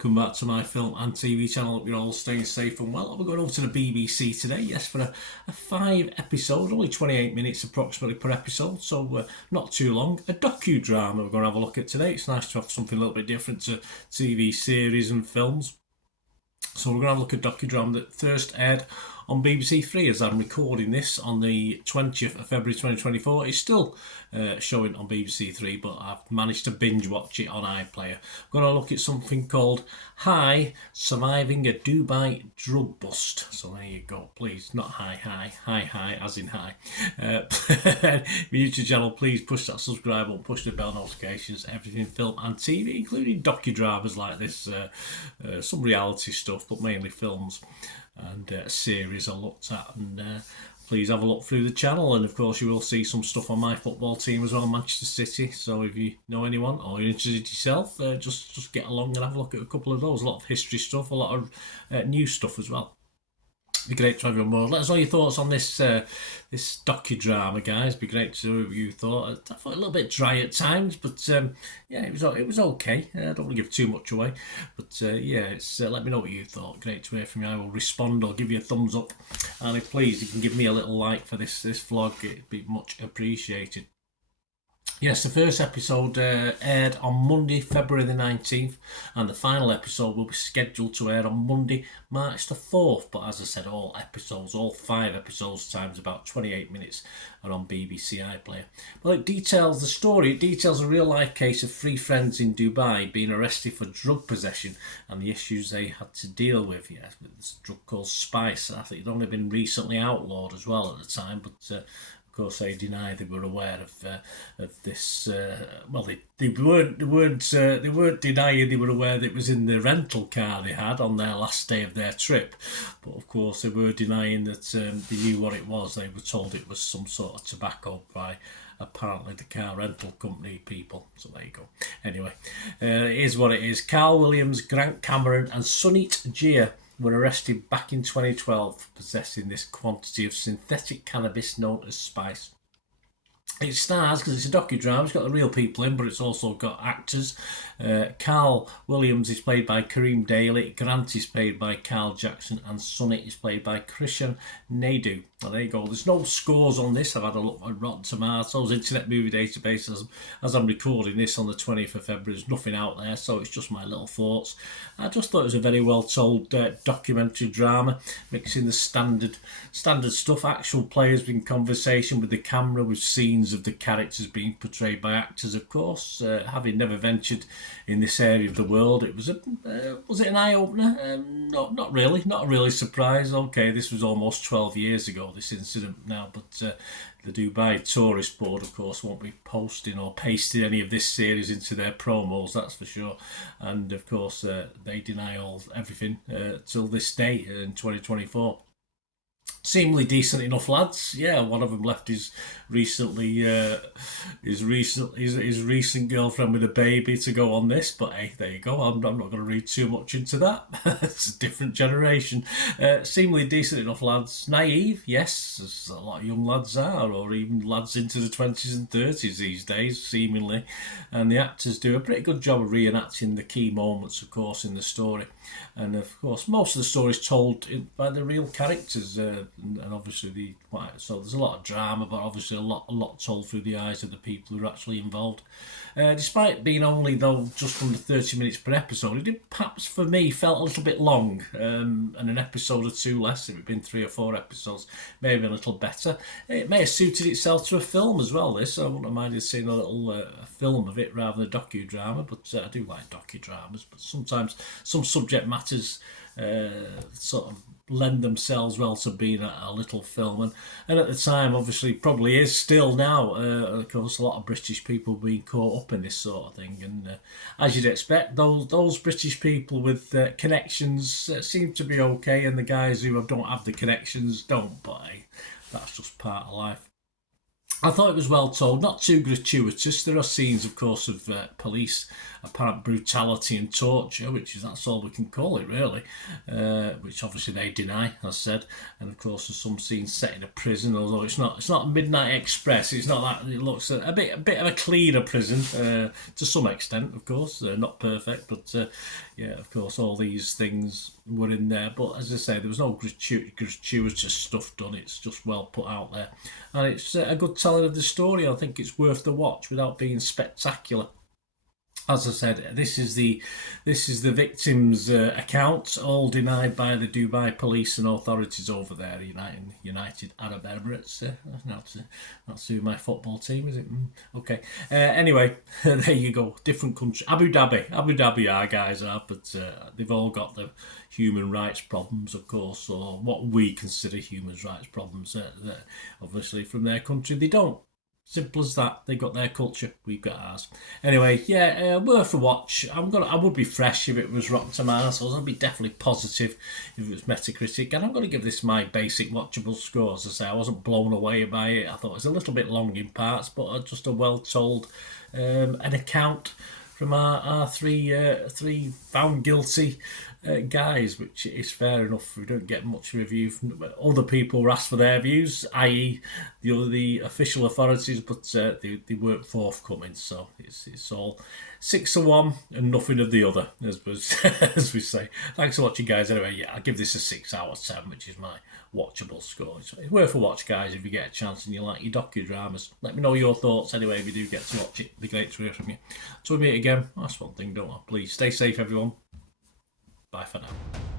welcome back to my film and TV channel. Hope you're all staying safe and well. We're going over to the BBC today, yes, for a 5-episode, only 28 minutes approximately per episode, so not too long. A docudrama we're going to have a look at today. It's nice to have something a little bit different to TV series and films. So we're going to have a look at docudrama that first aired on BBC3 as I'm recording this on the 20th of February 2024. It's still showing on BBC3, but I've managed to binge watch it on iPlayer. I'm going to look at something called Hi, Surviving a Dubai Drug Bust. So there you go, please, not hi, as in hi. YouTube channel, please push that subscribe button, push the bell notifications, everything film and TV, including docudramas like this, some reality stuff, but mainly films and series I looked at, and please have a look through the channel. And of course you will see some stuff on my football team as well, Manchester City, so if you know anyone or you're interested yourself, just get along and have a look at a couple of those. A lot of history stuff, a lot of new stuff as well. It'd be great to have you on board. Let us know your thoughts on this this docudrama, guys. It'd be great to know what you thought. I thought a little bit dry at times, but yeah, it was okay. I don't want to give too much away, but yeah, it's let me know what you thought. Great to hear from you. I will respond or give you a thumbs up, and if please you can give me a little like for this vlog, it'd be much appreciated. Yes, the first episode aired on Monday, February the 19th, and the final episode will be scheduled to air on Monday, March the 4th. But as I said, all 5 episodes times about 28 minutes are on BBC iPlayer. Well, it details the story. It details a real-life case of 3 friends in Dubai being arrested for drug possession and the issues they had to deal with. Yes, with this drug called Spice. I think it had only been recently outlawed as well at the time, but of course, they denied they were aware of this. Well, they weren't denying they were aware that it was in the rental car they had on their last day of their trip. But of course, they were denying that they knew what it was. They were told it was some sort of tobacco by apparently the car rental company people. So there you go. Anyway, it is what it is. Carl Williams, Grant Cameron, and Sunit Jia were arrested back in 2012 for possessing this quantity of synthetic cannabis known as Spice. It stars, because it's a docudrama, it's got the real people in, but it's also got actors. Carl Williams is played by Kareem Daly, Grant is played by Carl Jackson, and Sunit is played by Krishan Naidu. Well, there you go. There's no scores on this. I've had a look at Rotten Tomatoes, Internet Movie Database, as I'm recording this on the 20th of February. There's nothing out there, so it's just my little thoughts. I just thought it was a very well told documentary drama, mixing the standard stuff, actual players in conversation with the camera, with scenes of the characters being portrayed by actors, of course. Having never ventured in this area of the world, it was it an eye-opener? Not really. Not a really surprise. Okay, this was almost 12 years ago, this incident now, but the Dubai Tourist Board, of course, won't be posting or pasting any of this series into their promos, that's for sure. And of course, they deny everything till this day in 2024. Seemingly decent enough lads. Yeah, one of them left his recent girlfriend with a baby to go on this, but hey, there you go. I'm not going to read too much into that. It's a different generation. Seemingly decent enough lads. Naive, yes, as a lot of young lads are, or even lads into the 20s and 30s these days, seemingly. And the actors do a pretty good job of reenacting the key moments, of course, in the story. And of course, most of the story is told by the real characters, and obviously so there's a lot of drama, but obviously a lot told through the eyes of the people who are actually involved. Despite being only, though, just under 30 minutes per episode, it did, perhaps for me, felt a little bit long, and an episode or two less. If it had been 3 or 4 episodes, maybe a little better. It may have suited itself to a film as well, this. I wouldn't have minded seeing a little a film of it rather than a docudrama, but I do like docudramas. But sometimes some subject matters sort of lend themselves well to being a little film, and at the time obviously probably is still now, of course, a lot of British people being caught up in this sort of thing, and as you'd expect, those British people with connections seem to be okay, and the guys who don't have the connections don't, but hey, that's just part of life. I thought it was well told, not too gratuitous. There are scenes, of course, of police apparent brutality and torture, that's all we can call it, really. Which obviously they deny, as I said. And of course, there's some scenes set in a prison, although it's not Midnight Express. It's not that. It looks a bit of a cleaner prison to some extent, of course. Not perfect, but yeah, of course, all these things were in there. But as I say, there was no gratuitous stuff done. It's just well put out there, and it's a good telling of the story. I think it's worth the watch without being spectacular. As I said, this is the victims' account, all denied by the Dubai police and authorities over there, United Arab Emirates. That's who my football team is. It? Okay. Anyway, there you go. Different country. Abu Dhabi, our guys are, but they've all got the human rights problems, of course, or what we consider human rights problems. Obviously, from their country, they don't. Simple as that. They got their culture, we've got ours. Anyway, yeah, worth a watch. I would be fresh if it was Rotten Tomatoes. I'd be definitely positive if it was Metacritic. And I'm going to give this my basic watchable score. As I say, I wasn't blown away by it. I thought it was a little bit long in parts, but just a well told an account from our three found guilty guys, which is fair enough. We don't get much review from other people who ask for their views, i.e. the official authorities, but they weren't forthcoming. So it's all 6 of one and nothing of the other, as we say. Thanks for watching, guys. Anyway, yeah, I'll give this a 6 out of 10, which is my watchable score. It's worth a watch, guys, if you get a chance and you like your docudramas. Let me know your thoughts anyway if you do get to watch it. It'd be great to hear from you. Until we meet again, that's one thing, don't I? Please stay safe, everyone. Bye for now.